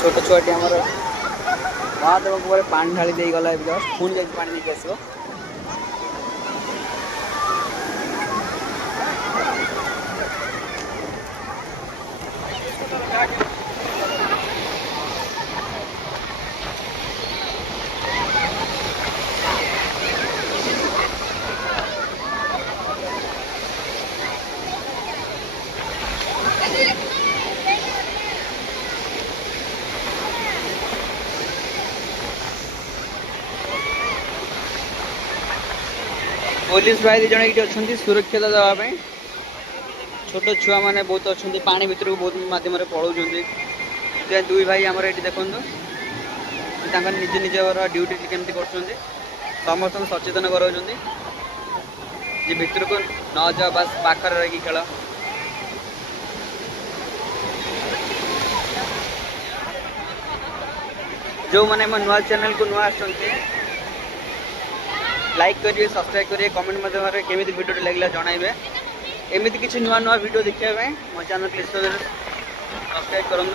छोट छुआटी आमर महादेव को पानी ढाली दे गला जस्ट पुणी जाइए पानी देके आसो। पुलिस भाई दिज ये अच्छा सुरक्षा देवाई छोट छुआ मैंने बहुत अच्छा पानी भितर को बहुत मध्यम पलाऊँ दुई भाई आमर ये देखो निज निजर ड्यूटी केमती कर समस्त सचेतन कर भितर को न जा बस पाखर रही खेल। जो मैंने मो नुआ चैनल को नुआ लाइक करिए सब्सक्राइब करिए कमेंट माध्यम केमी वीडियो लगे जनइबे एमती किसी नुआ नुआ वीडियो देखा मो चैनल प्लीज सब्सक्राइब करूँ।